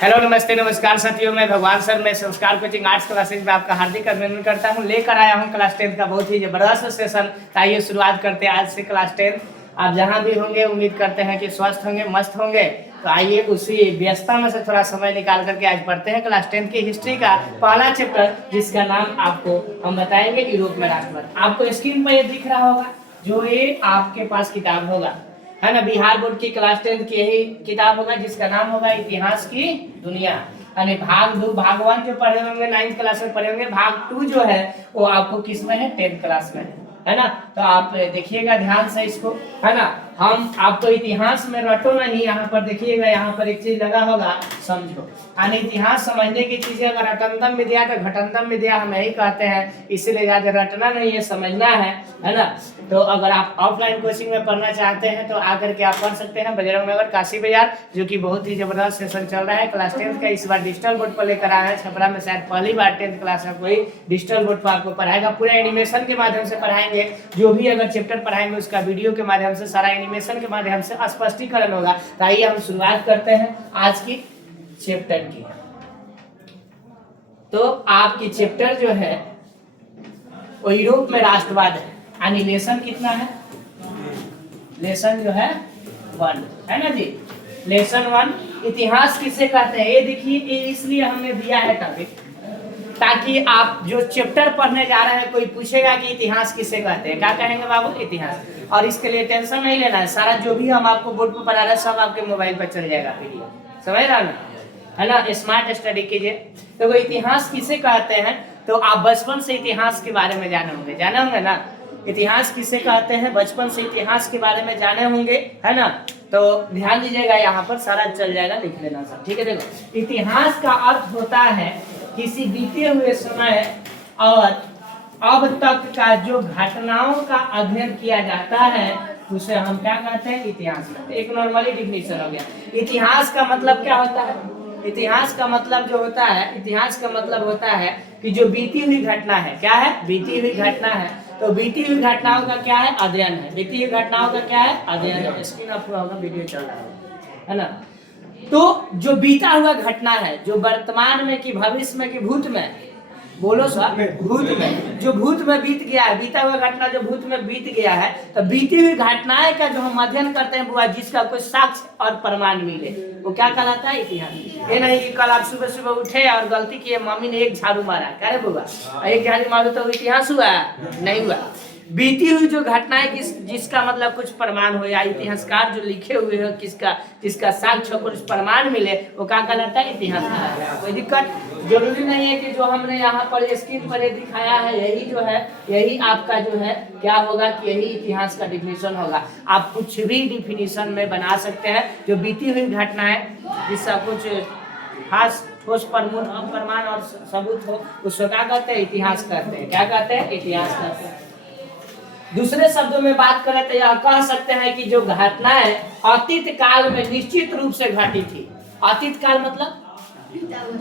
Hello नमस्ते नमस्कार साथियों, मैं भगवान सर मैं संस्कार कोचिंग आर्ट्स क्लासेज में आपका हार्दिक अभिनंदन करता हूं। लेकर आया हूं क्लास 10 का बहुत ही जबरदस्त सेशन। आइए शुरुआत करते हैं आज से क्लास 10। आप जहां भी होंगे उम्मीद करते हैं कि स्वस्थ होंगे, मस्त होंगे। तो आइए उसी व्यस्तता में से थोड़ा समय निकाल करके आज पढ़ते हैं क्लास 10 की हिस्ट्री का पहला चैप्टर, जिसका नाम आपको हम बताएंगे यूरोप में राष्ट्रवाद। आपको स्क्रीन पर ये दिख रहा होगा, जो ये आपके पास किताब होगा, है ना, बिहार बोर्ड की क्लास 10 की यही किताब होगा, जिसका नाम होगा इतिहास की दुनिया। यानी भाग 2 भाग 1 जो पढ़े होंगे 9th क्लास में पढ़े होंगे, भाग 2 जो है वो आपको किस में है, 10th क्लास में है ना। तो आप देखिएगा ध्यान से इसको, है ना। हम आपको इतिहास में रटो नहीं, यहाँ पर देखिएगा, यहाँ पर एक चीज लगा होगा समझो। यानी इतिहास समझने की चीजें अगर रटंतम विद्या तो घटंतम विद्या हम यही कहते हैं, इसीलिए ज्यादा रटना नहीं है, समझना है ना। तो अगर आप ऑफलाइन कोचिंग में पढ़ना चाहते हैं तो आकर के आप पढ़ सकते हैं बजरंग नगर काशी बाजार, जो कि बहुत ही जबरदस्त सेशन चल रहा है क्लास 10 का। इस बार डिजिटल बोर्ड पर लेकर आए हैं। छपरा में शायद पहली बार 10th क्लास में कोई डिजिटल बोर्ड पर आपको पढ़ाएगा। पूरा एनिमेशन के माध्यम से पढ़ाएंगे, जो भी अगर चैप्टर पढ़ाएंगे उसका वीडियो के माध्यम से, सारा एनिमेशन के माध्यम से स्पष्टीकरण होगा। तो आइए हम शुरुआत करते हैं आज की चैप्टर की। तो आपकी चैप्टर जो है वो यूरोप में राष्ट्रवाद है। यानी लेसन कितना है, लेसन जो है 1 है ना जी। लेसन 1 इतिहास किसे कहते हैं, ये देखिए, ये इसलिए हमने दिया है टॉपिक, ताकि आप जो चैप्टर पढ़ने जा रहे हैं कोई पूछेगा कि इतिहास किसे कहते हैं, क्या कहेंगे बाबू, इतिहास। और इसके लिए टेंशन नहीं लेना है, सारा जो भी हम आपको बोर्ड पर पढ़ा रहे हैं सब आपके मोबाइल पर चल जाएगा वीडियो, समझ रहा ना, है ना। स्मार्ट स्टडी कीजिए। तो वो इतिहास किसे कहते हैं, तो आप बचपन से इतिहास के बारे में जाने होंगे ना। इतिहास किसे कहते हैं, बचपन से इतिहास के बारे में जाने होंगे, है ना। तो ध्यान दीजिएगा, यहाँ पर सारा चल जाएगा, लिख लेना सब, ठीक है। देखो, इतिहास का अर्थ होता है किसी बीते हुए समय और अब तक का जो घटनाओं का अध्ययन किया जाता है उसे हम क्या कहते हैं, इतिहास कहते हैं। एक नॉर्मली डिफिनीशन हो गया। इतिहास का मतलब क्या होता है, इतिहास का मतलब जो होता है, इतिहास का मतलब होता है कि जो बीती हुई घटना है, क्या है, बीती हुई घटना है। तो बीती हुई घटनाओं का क्या है, अध्ययन है। बीती हुई घटनाओं का क्या है, अध्ययन है। स्क्रीन ऑफ हुआ होगा, वीडियो चल रहा है ना। तो जो बीता हुआ घटना है, जो वर्तमान में कि भविष्य में कि भूत में, बोलो सर, भूत में, जो भूत में बीत गया है, बीता हुआ घटना जो भूत में बीत गया है, तो बीती हुई घटनाएं का जो हम अध्ययन करते हैं बुआ, जिसका कोई साक्ष्य और प्रमाण मिले, वो क्या कहलाता है, इतिहास। ये नहीं कि कल आप सुबह सुबह उठे और गलती किए, मम्मी ने एक झाड़ू मारा, क्या रे बुआ, एक झाड़ू मारो तो इतिहास हुआ, नहीं हुआ। बीती हुई जो घटनाएं जिसका मतलब कुछ प्रमाण हो, या इतिहासकार जो लिखे हुए हो, जिसका साक्ष्य कुछ प्रमाण मिले, वो क्या कहलाता है, इतिहास कहलाता है। कोई दिक्कत जरूरी नहीं है कि जो हमने यहाँ पर स्क्रीन पर दिखाया है यही जो है, यही आपका जो है क्या होगा कि यही इतिहास का डिफिनीशन होगा। आप कुछ भी डिफिनीशन में बना सकते हैं, जो बीती हुई घटनाएं जिसका कुछ खास ठोस प्रमाण और सबूत हो, उसको क्या कहते हैं, इतिहास कहते हैं। क्या कहते हैं, इतिहास कहते हैं। दूसरे शब्दों में बात करें तो यह कह सकते हैं कि जो घटनाएं अतीत काल में निश्चित रूप से घटी थी। अतीत काल मतलब,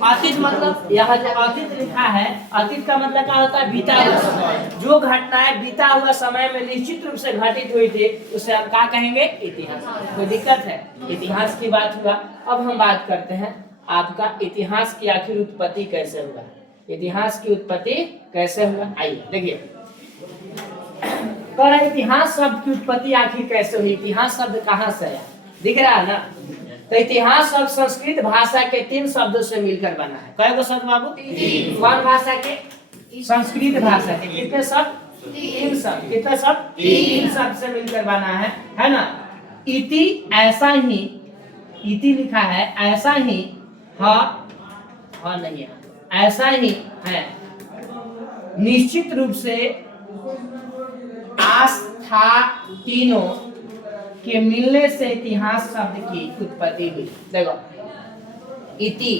अतीत मतलब यहाँ जो अतीत लिखा है, अतीत का मतलब क्या होता है, बीता हुआ समय। जो घटनाएं बीता हुआ समय में निश्चित रूप से घटित हुई थी उसे हम क्या कहेंगे, इतिहास। कोई दिक्कत है, इतिहास की बात हुआ। अब हम बात करते हैं आपका इतिहास की आखिर उत्पत्ति कैसे हुआ, इतिहास की उत्पत्ति कैसे हुआ। आइए देखिए, इतिहास शब्द की उत्पत्ति आखिर कैसे हुई, इतिहास शब्द कहाँ से आया, दिख रहा है ना। तो इतिहास शब्द संस्कृत भाषा के 3 शब्दों से मिलकर बना है। कई गो शब्द बाबू, कौन भाषा के, संस्कृत भाषा के। कितने शब्द, 3 शब्द। कितने शब्द, 3 शब्द से मिलकर बना है ना। इति ऐसा ही, इति लिखा है, ऐसा ही, नहीं है, ऐसा ही है, निश्चित रूप से, आस्था, तीनों के मिलने से इतिहास शब्द की उत्पत्ति हुई। देखो, इति,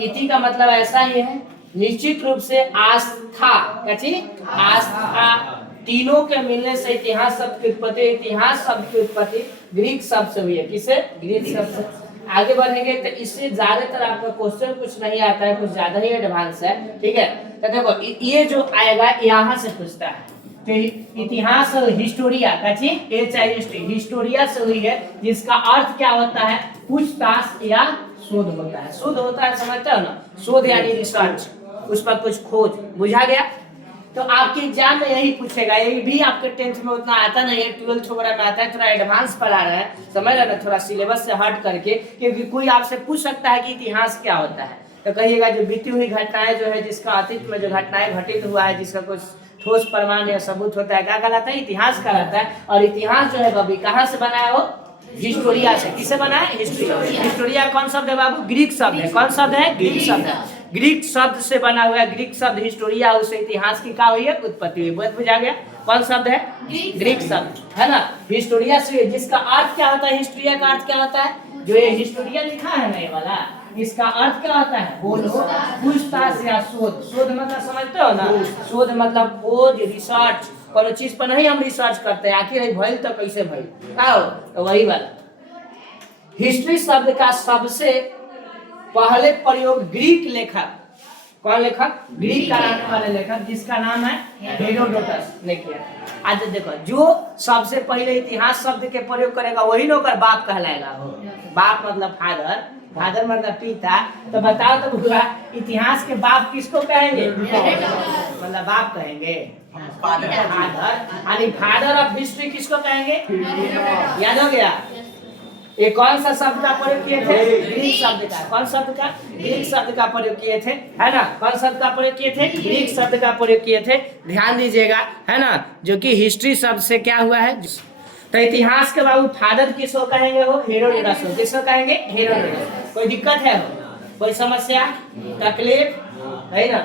इति का मतलब ऐसा ही है, निश्चित रूप से, आस्था, क्या चीज, आस्था, तीनों के मिलने से इतिहास शब्द की उत्पत्ति। इतिहास शब्द की उत्पत्ति ग्रीक शब्द से हुई है। किसे, ग्रीक शब्द से। आगे बढ़ेंगे तो इससे ज्यादातर आपका क्वेश्चन कुछ नहीं आता है, कुछ ज्यादा ही एडवांस है, ठीक है। तो देखो, ये जो आएगा यहाँ से पूछता है, तो इतिहास हिस्टोरिया का चीज, हिस्टोरिया से हुई है, जिसका अर्थ क्या होता है, पूछताछ या शोध होता है। शोध होता है समझते हो ना, शोध यानी रिसर्च, उस पर कुछ खोज, बुझा गया। तो आपके एग्जाम में यही पूछेगा, यही भी आपके 10th में उतना आता नहीं है, 12th वगैरह में आता है, थोड़ा एडवांस पढ़ा रहे हैं, समझ रहे ना, थोड़ा सिलेबस से हट करके, क्योंकि कोई आपसे पूछ सकता है कि इतिहास क्या होता है, तो कहिएगा जो बीती हुई घटनाएं जो है, जिसका अतीत में जो घटनाएं घटित हुआ है, जिसका कुछ ठोस प्रमाण या सबूत होता है, क्या कहलाता है? इतिहास कहलाता है। और इतिहास जो है बाबू कहाँ से बना है? वो हिस्टोरिया से। किसे बना है? हिस्टोरिया। हिस्टोरिया कौन शब्द है बाबू? ग्रीक शब्द है। कौन शब्द है? ग्रीक शब्द है। ग्रीक शब्द से बना हुआ है, ग्रीक शब्द हिस्टोरिया, उससे इतिहास की क्या हुई है? उत्पत्ति हुई। बहुत बुझा गया? कौन शब्द है? ग्रीक शब्द है ना। हिस्टोरिया से, जिसका अर्थ क्या होता है? हिस्टोरिया का अर्थ क्या होता है? जो ये हिस्टोरिया लिखा है ना ये वाला, इसका अर्थ क्या होता है? बोलो। पूछताछ या शोध। शोध मतलब समझते हो ना? शोध मतलब खोज, रिसर्च। कोनो चीज पर नहीं हम रिसर्च करते हैं, आखिर भइल तो कैसे भइल, आओ तो वही वाला। हिस्ट्री शब्द का सबसे पहले प्रयोग ग्रीक लेखक, कौन लेखक? ग्रीक का रहने वाले लेखक, जिसका नाम है हेरोडोटस ने किया। आज देखो, जो सबसे पहले इतिहास शब्द के प्रयोग करेगा वही लोग बाप कहलाएगा। हो, बाप मतलब फादर, फादर मतलब पिता। तो बताओ तो बुआ, इतिहास के बाप किसको कहेंगे? मतलब बाप कहेंगे, फादर। यानी फादर ऑफ हिस्ट्री किसको कहेंगे? याद हो गया? ये कौन सा शब्द का प्रयोग किए थे? ग्रीक शब्द का। कौन शब्द का? ग्रीक शब्द का प्रयोग किए थे, है ना। कौन शब्द का प्रयोग किए थे? ग्रीक शब्द का प्रयोग किए थे। ध्यान दीजिएगा, है ना, जो कि हिस्ट्री शब्द से क्या हुआ है। तो इतिहास के बाबू फादर किसको कहेंगे? हो, हेरोडोटस को। किसको कहेंगे? हेरोडोटस। कोई दिक्कत है? कोई समस्या, तकलीफ है ना?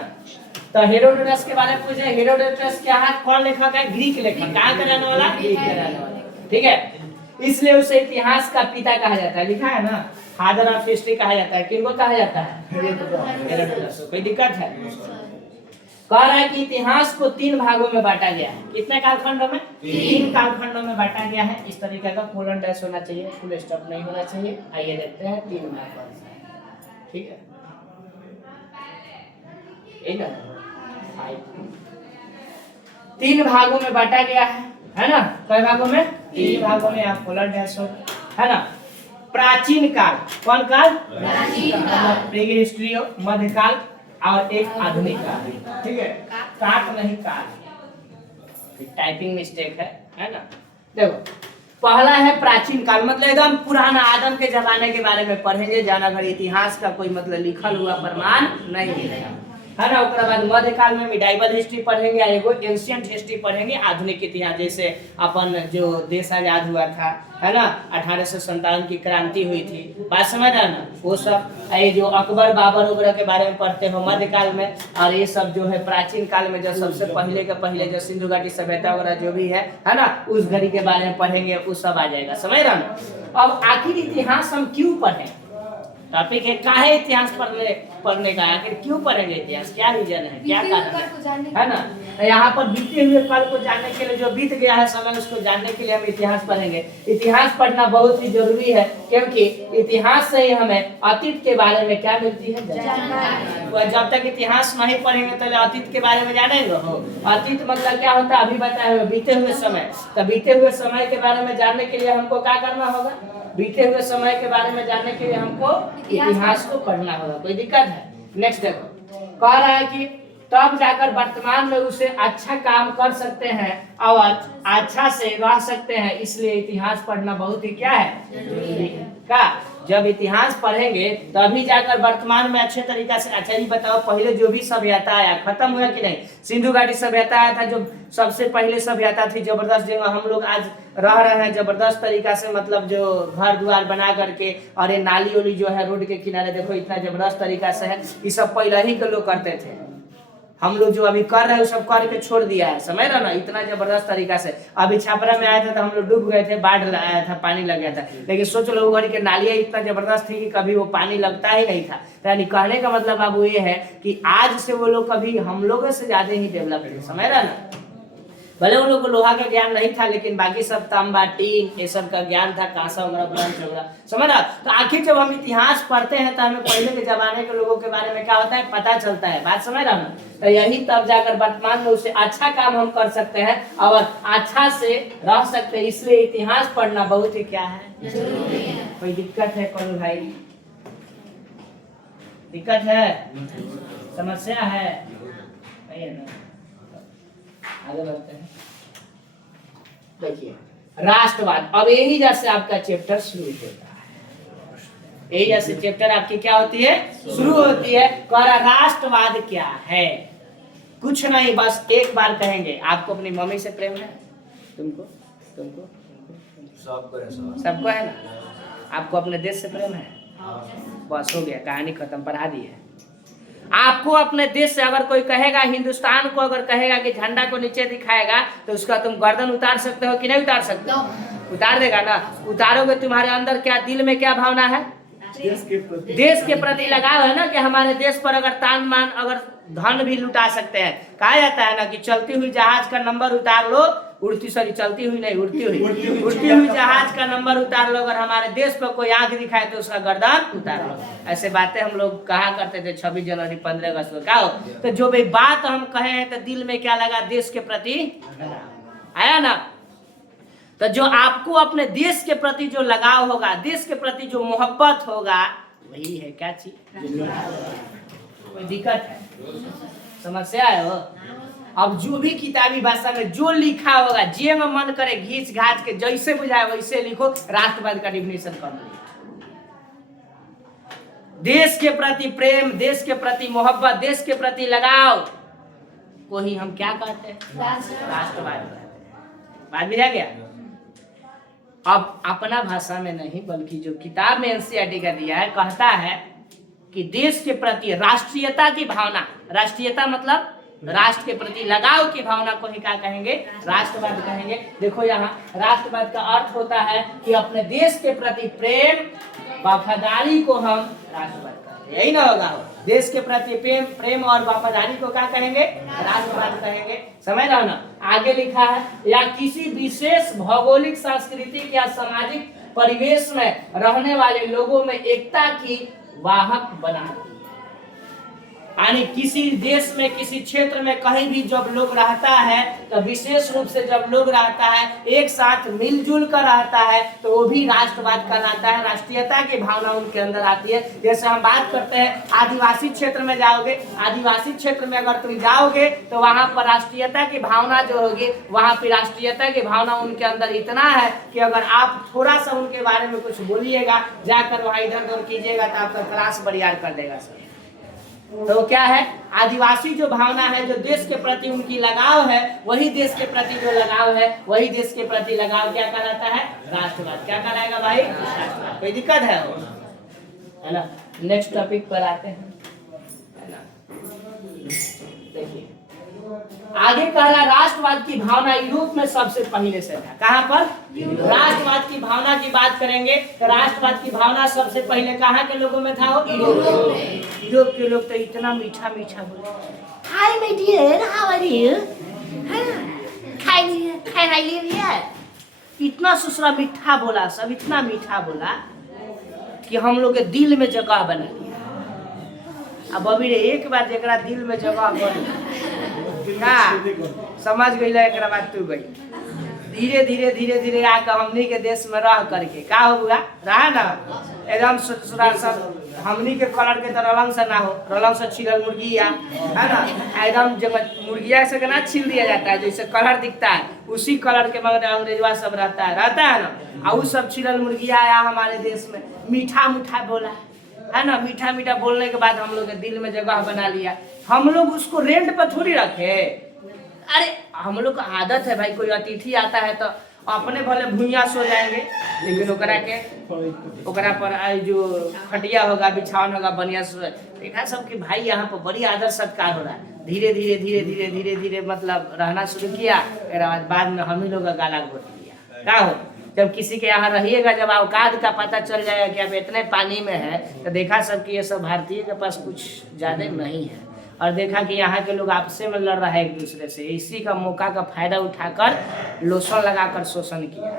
तो हेरोडोटस के बारे में पूछे, हेरोडोटस क्या है? कौन लेखक है? ग्रीक लेखक। कहाँ का रहने वाला? ग्रीक का रहने वाला। ठीक है, इसलिए उसे इतिहास का पिता कहा जाता है। लिखा है ना, फादर ऑफ हिस्ट्री कहा जाता है। किनको कहा जाता है? हेरोडोटस। कोई दिक्कत है? कह रहा है कि इतिहास को 3 भागों में बांटा गया है। कितने कालखंडों में? 3 कालखंडों में बांटा गया है। इस तरीके का कोलन डैश होना चाहिए, फुल स्टॉप नहीं होना चाहिए। आइए देखते हैं 3 भाग कौन सा है। ठीक है, एक 3 भागों में बांटा गया है ना। कई भागों में? 3 भागों में। आप कोलन डैश हो, है ना। प्राचीन काल। कौन काल? प्राचीन काल। प्री हिस्ट्री हो, मध्यकाल और एक आधुनिक काल। ठीक है, काट नहीं काल, टाइपिंग मिस्टेक है ना। देखो, पहला है प्राचीन काल, मतलब एकदम पुराना, आदम के जमाने के बारे में पढ़ेंगे। जाना घर इतिहास का कोई मतलब लिखल हुआ प्रमाण नहीं मिलेगा, है ना। उसके बाद मध्यकाल में मिडाइवल हिस्ट्री पढ़ेंगे, एगो एंशिएंट हिस्ट्री पढ़ेंगे, आधुनिक इतिहास। जैसे अपन जो देश आजाद हुआ था, है ना, 1857 की क्रांति हुई थी, बात समझ रहा ना, वो सब। ये जो अकबर बाबर वगैरह के बारे में पढ़ते हो मध्यकाल में। और ये सब जो है प्राचीन काल में, जो सबसे पहले के पहले जो सिंधु घाटी सभ्यता वगैरह जो भी है ना, उस घड़ी के बारे में पढ़ेंगे, वो सब आ जाएगा, समझ रहा ना। अब आखिर इतिहास हम क्यों पढ़ें? टॉपिक है काहे इतिहास पढ़ने का, आखिर क्यों पढ़ेंगे इतिहास, क्या रीजन है, क्या कारण है ना। यहाँ पर बीते हुए कल को जानने के लिए, जो बीत गया है समय, उसको जानने के लिए हम इतिहास पढ़ेंगे। इतिहास पढ़ना बहुत ही जरूरी है, क्योंकि इतिहास से ही हमें अतीत के बारे में क्या मिलती है? जानकारी। जब तक इतिहास नहीं पढ़ेंगे तो अतीत के बारे में जानेंगे हो। अतीत मतलब क्या होता है? अभी बताए हुए बीते हुए समय। तो बीते हुए समय के बारे में जानने के लिए हमको क्या करना होगा? बीते हुए समय के बारे में जानने के लिए हमको इतिहास को पढ़ना होगा। कोई दिक्कत है? नेक्स्ट देखो, कह रहा है कि तब जाकर वर्तमान में उसे अच्छा काम कर सकते हैं और अच्छा से रह सकते हैं। इसलिए इतिहास पढ़ना बहुत ही क्या है? जरूरी है। का जब इतिहास पढ़ेंगे तभी जाकर वर्तमान में अच्छे तरीका से। अच्छा जी बताओ, पहले जो भी सभ्यता आया खत्म हुआ कि नहीं? सिंधु घाटी सभ्यता आया था, जो सबसे पहले सभ्यता थी, जबरदस्त जगह हम लोग आज रह रहे हैं जबरदस्त तरीका से, मतलब जो घर द्वार बना करके, और ये नाली उली जो है रोड के किनारे देखो इतना जबरदस्त तरीका से है। ये सब पहले ही के लोग करते थे। हम लोग जो अभी कर रहे हैं सब करके छोड़ दिया है, समझ रहे ना, इतना जबरदस्त तरीका से। अभी छापरा में आया था तो हम लोग डूब गए थे, बाढ़ आया था, पानी लग गया था। लेकिन सोच लो घर के नालियां इतना जबरदस्त थी कि कभी वो पानी लगता ही नहीं था। यानी कहने का मतलब अब ये है कि आज से वो लोग कभी हम लोगों से ज्यादा ही डेवलप थे, समझ रहा ना। भले उन लोगों को लोहा का ज्ञान नहीं था, लेकिन बाकी सब तांबा टीन ये सब का ज्ञान था, कांसा वगैरह ब्रॉन्ज वगैरह, समझ रहा। तो आखिर जब हम इतिहास पढ़ते हैं तो हमें पहले के जमाने के लोगों के बारे में क्या होता है पता चलता है, बात समझ रहा ना। तो यही तब जाकर वर्तमान में उसे अच्छा काम हम कर सकते हैं और अच्छा से रह सकते हैं। इसलिए इतिहास पढ़ना बहुत ही क्या है? जरूरी है। कोई दिक्कत है कौन भाई? दिक्कत है, समस्या है, नहीं है ना? आगे बढ़ते हैं। देखिए राष्ट्रवाद, अब यही जैसे आपका चैप्टर शुरू होता है, यही जैसे चैप्टर आपकी क्या होती है, शुरू होती है। कह रहा राष्ट्रवाद क्या है, कुछ नहीं, बस एक बार कहेंगे आपको अपनी मम्मी से प्रेम है, तुमको तुमको सबको है ना, आपको अपने देश से प्रेम है, बस हो गया, कहानी खत्म, पढ़ा दी है। आपको अपने देश से अगर कोई कहेगा, हिंदुस्तान को अगर कहेगा कि झंडा को नीचे दिखाएगा तो उसका तुम गर्दन उतार सकते हो कि नहीं उतार सकते हो? उतार देगा ना, उतारोगे। तुम्हारे अंदर क्या, दिल में क्या भावना है? देश के प्रति लगाव है ना, कि हमारे देश पर अगर तान मान, अगर धन भी लुटा सकते हैं। कहा जाता है ना कि चलती हुई जहाज का नंबर उतार लो, चलती हुई नहीं, उड़ती हुई जहाज का नंबर उतार लो, अगर हमारे देश पर कोई आंख दिखाए तो उसका गर्दन उतार लो। ऐसे बातें हम लोग कहा करते थे 26 जनवरी 15 अगस्त को। क्या हो, तो जो भी बात हम कहे हैं तो दिल में क्या लगा, देश के प्रति आया ना। तो जो आपको अपने देश के प्रति जो लगाव होगा, देश के प्रति जो मोहब्बत होगा, वही है क्या चीज, कोई दिक्कत है, समस्या है वो। अब जो भी किताबी भाषा में जो लिखा होगा, जे में मन करे घींच घाच के जैसे बुझाए वैसे लिखो, राष्ट्रवाद का डिफिनेशन कर दो। देश के प्रति प्रेम, देश के प्रति मोहब्बत, देश के प्रति लगाव को ही हम क्या कहते हैं, राष्ट्रवाद कहते हैं। बात भी रह गया। अब अपना भाषा में नहीं, बल्कि जो किताब में एनसीईआरटी का दिया है, कहता है कि देश के प्रति राष्ट्रीयता की भावना, राष्ट्रीयता मतलब राष्ट्र के प्रति लगाव की भावना को ही क्या कहेंगे, राष्ट्रवाद कहेंगे। देखो यहाँ राष्ट्रवाद का अर्थ होता है कि अपने देश के प्रति प्रेम, वफादारी को हम राष्ट्रवाद कहेंगे, यही ना होगा। देश के प्रति प्रेम और वफादारी को क्या कहेंगे, राष्ट्रवाद कहेंगे। समझ रहे हो ना। आगे लिखा है, या किसी विशेष भौगोलिक, सांस्कृतिक या सामाजिक परिवेश में रहने वाले लोगों में एकता की वाहक बनाती है। यानी किसी देश में, किसी क्षेत्र में कहीं भी जब लोग रहता है, तो विशेष रूप से जब लोग रहता है, एक साथ मिलजुल कर रहता है, तो वो भी राष्ट्रवाद कहलाता है। राष्ट्रीयता की भावना उनके अंदर आती है। जैसे हम बात करते हैं आदिवासी क्षेत्र में जाओगे, आदिवासी क्षेत्र में अगर तुम जाओगे तो वहाँ पर राष्ट्रीयता की भावना जो होगी, वहाँ पर राष्ट्रीयता की भावना उनके अंदर इतना है कि अगर आप थोड़ा सा उनके बारे में कुछ बोलिएगा, जाकर वहाँ इधर उधर कीजिएगा तो आपका क्लास बरियार कर देगा सर। तो क्या है, आदिवासी जो भावना है, जो देश के प्रति उनकी लगाव है, वही देश के प्रति जो लगाव है, वही देश के प्रति लगाव क्या कहलाता है, राष्ट्रवाद। क्या कहलाएगा भाई, राष्ट्रवाद। कोई दिक्कत है वो, है ना। नेक्स्ट टॉपिक पर आते हैं, है ना। देखिए आगे कह रहा, राष्ट्रवाद की भावना यूरोप में सबसे पहले से था। कहाँ पर, राष्ट्रवाद की भावना की बात करेंगे तो राष्ट्रवाद की भावना सबसे पहले कहाँ के लोगों में था, यूरोप के लोग तो इतना मीठा मीठा बोले, hi my dear, how are you, इतना सुसरा मीठा बोला, सब इतना मीठा बोला कि हम लोग के दिल में जगह बना लिया। अब अभी एक बार जरा दिल में जगह बन ना, समझ गई, एक बात तू गई, धीरे धीरे धीरे धीरे आकर हमनी के देश में रह करके का होगा, रहा ना एकदम सब हमनी के कलर के तो रलंग से ना हो, रलंग से छिलल मुर्गिया है ना, एकदम जब मुर्गिया से ना छील दिया जाता है, जैसे कलर दिखता है उसी कलर के मगर अंग्रेजवा सब रहता है ना। और सब छिलल मुर्गिया आया हमारे देश में, मीठा मीठा बोला है ना, मीठा मीठा बोलने के बाद हम लोग के दिल में जगह बना लिया। हम लोग उसको रेंट पर थोड़ी रखे, अरे हम लोग का आदत है भाई, कोई अतिथि आता है तो अपने भले भूइया सो जाएंगे, लेकिन ओकरा पर जो खटिया होगा, बिछावन होगा, बढ़िया सो। देखा सब कि भाई यहाँ पर बड़ी आदर सत्कार हो रहा है। धीरे धीरे धीरे धीरे धीरे धीरे मतलब रहना शुरू किया, बाद में हम ही लोग का गाला घोट लिया। क्या हो, जब किसी के यहाँ रहिएगा, जब औकात का पता चल जाएगा कि अब इतने पानी में है, तो देखा सब कि ये सब भारतीय के पास कुछ ज्यादा नहीं है, और देखा कि यहाँ के लोग आपसे में लड़ रहा है एक दूसरे से। इसी का मौका का फायदा उठाकर लोशन लगाकर शोषण किया।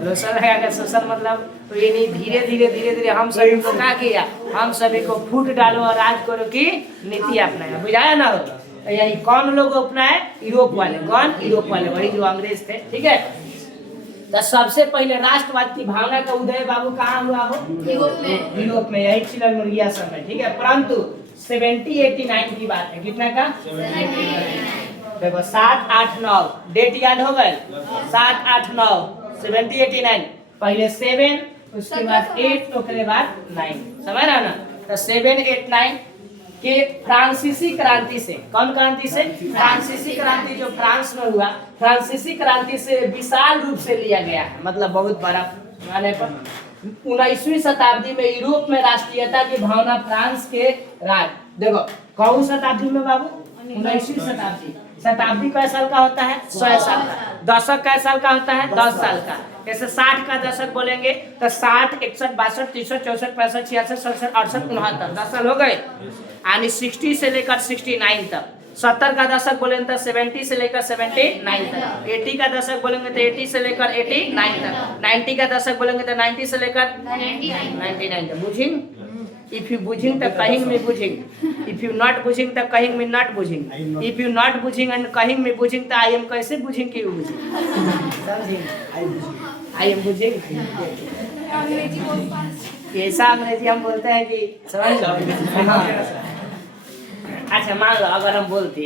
लोशन लगाकर शोषण मतलब तो ये नहीं, धीरे धीरे धीरे धीरे हम सभी को क्या किया, हम सभी को फूट डालो और राज करो की नीति अपनाया। बुझाया ना हो, यही कौन लोग अपनाए, यूरोप वाले। कौन, यूरोप वाले, वही जो अंग्रेज थे। ठीक है, तो सबसे पहले राष्ट्रवाद की भावना का उदय बाबू कहाँ हुआ हो? यूरोप में, यही चिलर मुर्गिया सब में, ठीक है। परंतु 1789 की बात है, कितना का? देखो 7, 8, 9 डेट याद हो गए? 7, 8, 9 1789, पहले 7, उसके बाद 8, उसके बाद 9, समझ रहा ना? तो 7, 8, 9 के फ्रांसीसी क्रांति से, कौन क्रांति से? फ्रांसीसी क्रांति जो फ्रांस में हुआ, फ्रांसीसी क्रांति से विशाल रूप से लिया गया है, मतलब बहुत बड़ा माने पर 19वीं शताब्दी में यूरोप में राष्ट्रीयता की भावना फ्रांस के राज, देखो कौन शताब्दी में बाबू? 19वीं शताब्दी। शताब्दी कै साल का होता है? 100 साल का। दशक कै साल का होता है? 10 साल का। जैसे 60 का दशक बोलेंगे तो 60, 61, 62, 63, 64, 65, 66, 67, 68, 69, 10 साल हो गए। यानी 60 से लेकर 69 तक। 70 का दशक बोलेंगे तो 70 से लेकर 79 तक। 80 का दशक बोलेंगे तो 80 से लेकर 89 तक। 90 का दशक बोलेंगे तो 90 से लेकर 99 तक। बुझिंग? If you बुझिंग तो कहीं में बुझिंग, if you not बुझिंग तो कहीं में not बुझिंग, if you not बुझिंग and कहीं में बुझिंग तो I am कैसे बुझिंग कि बुझिंग? I am बुझिंग। ऐसा अंग्रेजी हम बोलते हैं कि समझ लो। अच्छा मान लो अगर हम बोलते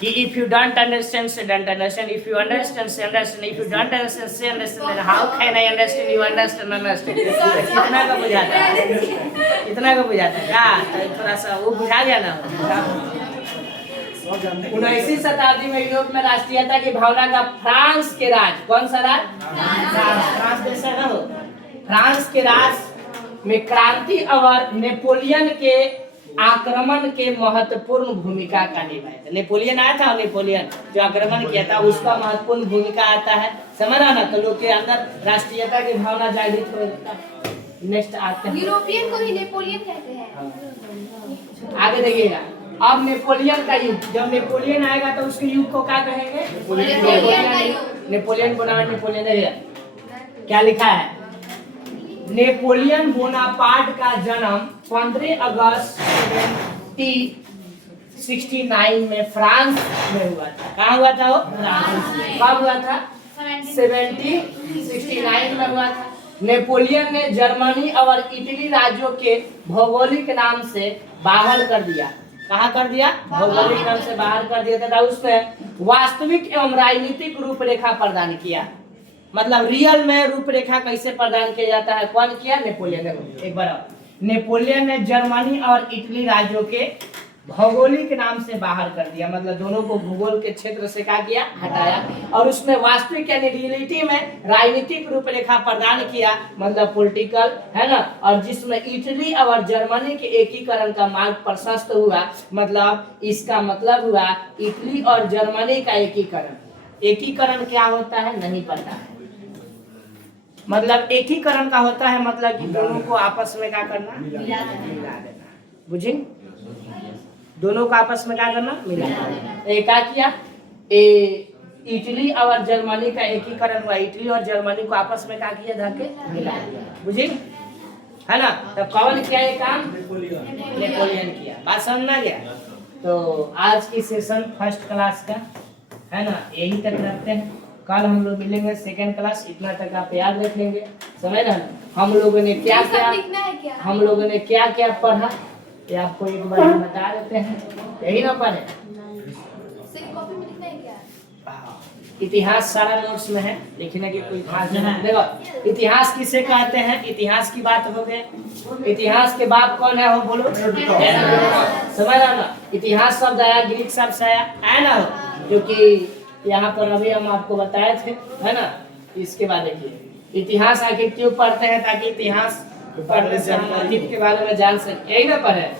कि if you don't understand say don't understand, if you understand say understand, if you don't understand say understand, then how can I understand you understand understand? कितना का बुझाता है? कितना का बुझाता है? हाँ तो थोड़ा सा वो बुझा गया ना। 19वीं शताब्दी में यूरोप में राष्ट्रीयता की भावना का फ्रांस के राज, कौन सा राज? फ्रांस देश है ना वो। फ्रांस के राज में क्रांति और नेपोलियन के आक्रमण के महत्वपूर्ण भूमिका का निभाया था। नेपोलियन आया था और नेपोलियन जो आक्रमण किया था उसका महत्वपूर्ण भूमिका आता है, समझ रहा ना? तो लोग के अंदर राष्ट्रीयता की भावना जागृत हो जाता है। नेक्स्ट आते हैं, यूरोपियन को ही नेपोलियन कहते हैं। आगे देखिएगा, अब नेपोलियन का युग, जब नेपोलियन आएगा तो उसके युग को क्या कहेंगे? Napoleon Bonaparte. नेपोलियन क्या लिखा है? नेपोलियन बोनापार्ट का जन्म 15 अगस्त 1769 में फ्रांस में हुआ था। कहाँ हुआ था वो? फ्रांस। कब हुआ था? 1769 में हुआ था। नेपोलियन ने जर्मनी और इटली राज्यों के भौगोलिक नाम से बाहर कर दिया। कहाँ कर दिया? भौगोलिक नाम से बाहर कर दिया था। उसने वास्तविक एवं राजनीतिक रूपरेखा प्रदान किया। मतलब रियल में रूपरेखा कैसे प्रदान किया जाता है, कौन किया? नेपोलियन। देखो एक बार, नेपोलियन ने जर्मनी और इटली राज्यों के भौगोलिक नाम से बाहर कर दिया, मतलब दोनों को भूगोल के क्षेत्र से क्या किया? हटाया। और उसमें वास्तविक यानी रियलिटी में राजनीतिक रूपरेखा प्रदान किया, मतलब पॉलिटिकल, है ना? और जिसमें इटली और जर्मनी के एकीकरण का मार्ग प्रशस्त हुआ। मतलब इसका मतलब हुआ इटली और जर्मनी का एकीकरण। एकीकरण क्या होता है नहीं पता है, मतलब एकीकरण का होता है मतलब कि दोनों को आपस में क्या करना? मिला देना। बुझे? दोनों को आपस में क्या करना? मिला देना। क्या किया? इटली और जर्मनी का एकीकरण हुआ। इटली और जर्मनी को आपस में क्या किया? धके मिला दिया। बुझे? है ना? तो कौन किया ये काम? नेपोलियन किया। बात समझ में गया? तो आज की सेशन फर्स्ट क्लास का है ना, यही तक रखते हैं। कल हम लोग मिलेंगे सेकेंड क्लास। इतना तक आप याद रख लेंगे, समझ रहे हैं? हम लोगों ने क्या क्या, हम लोगों ने क्या क्या पढ़ा ये आपको एक बार बता देते हैं। यही ना पढ़े? इतिहास सारा नोट्स में है, लिखने की कोई खास नहीं। देखो इतिहास किसे कहते हैं? इतिहास की बात हो गई। इतिहास के बाप कौन है वो बोलो? समझ रहा ना? इतिहास शब्द आया ग्रीक शब्द से आया ना, जो कि यहाँ पर अभी हम आपको बताए थे, है ना? इसके बाद देखिए इतिहास आखिर क्यों पढ़ते हैं? ताकि इतिहास पढ़ने से हम अतीत के बारे में जान सके, यही ना पढ़े?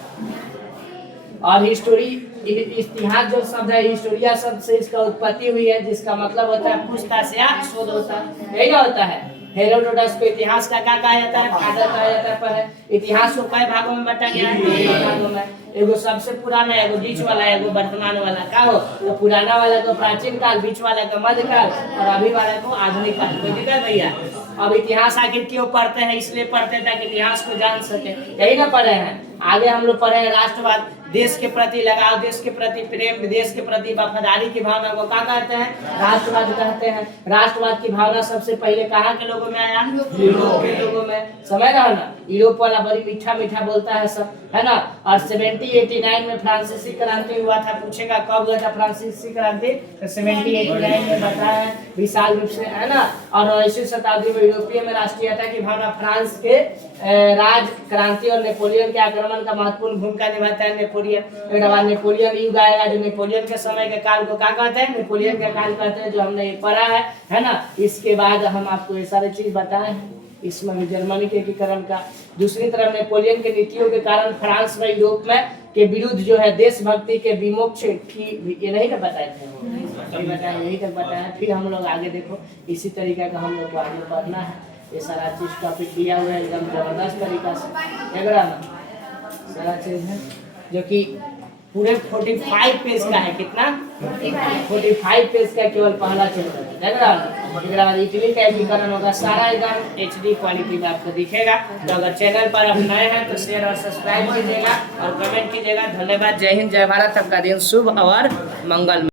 और हिस्टोरी, इतिहास जो शब्द है हिस्टोरिया शब्द से इसका उत्पत्ति हुई है, जिसका मतलब होता है पूछताछ या शोध होता है, यही ना होता है? हेरोडोटस को इतिहास का क्या कहा जाता है? फादर कहा जाता है। पर इतिहास को कई भागों में बांटा गया है? 3 भागों में। एगो सबसे पुराना, एगो बीच वाला, एगो वर्तमान वाला। क्या हो? तो पुराना वाला को प्राचीन काल, बीच वाला को मध्यकाल और अभी वाला को आधुनिक काल। कोई दिक्कत भैया? अब इतिहास आखिर क्यों पढ़ते हैं? इसलिए पढ़ते हैं ताकि इतिहास को जान सके, यही ना पढ़े हैं। आगे हम लोग पढ़े हैं राष्ट्रवाद, देश के प्रति लगाव, देश के प्रति प्रेम, देश के प्रति वफादारी की भावना को क्या कहते हैं? राष्ट्रवाद कहते हैं। राष्ट्रवाद की भावना सबसे पहले कहाँ के लोगों में आया? यूरोप के लोगों में। समझ रहा है ना? यूरोप वाला बड़ी मीठा मीठा बोलता है सब, है ना। और 1789 में फ्रांसीसी क्रांति हुआ था। पूछेगा कब हुआ था फ्रांसीसी क्रांति? तो 1789 में बताया है विशाल रूप से, है ना। और 19वीं शताब्दी में यूरोपीय में राष्ट्रीयता की भावना फ्रांस के राज क्रांति और नेपोलियन के आक्रमण का महत्वपूर्ण भूमिका निभाता है। नेपोलियन युग आएगा, जो नेपोलियन के समय के काल को क्या कहते हैं? नेपोलियन का काल कहते हैं, जो हमने ये पढ़ा है ना। इसके बाद हम आपको ये सारे चीज बताए हैं। इसमें जर्मनी के एकीकरण का। दूसरी तरफ नेपोलियन के नीतियों के कारण फ्रांस व यूरोप में के विरुद्ध जो है देशभक्ति के विमोक्ष की, ये नहीं ना बताए थे, बताया, यही तक बताया। फिर हम लोग आगे देखो इसी तरीके का हम लोग को आगे पढ़ना है। ये सारा चीज टॉपिक दिया हुआ है एकदम जबरदस्त तरीका से, देख रहा ना, सारा चीज है जो कि पूरे 45 पेज का है। कितना? 45 पेज का केवल पहला चैप्टर है, देख रहा ना। इसके बाद इटली का एकीकरण होगा, सारा एकदम HD क्वालिटी में आपको दिखेगा। तो अगर चैनल पर आप नए हैं तो शेयर और सब्सक्राइब कीजिएगा और कमेंट कीजिएगा। धन्यवाद। जय हिंद, जय भारत। आपका दिन शुभ और मंगल।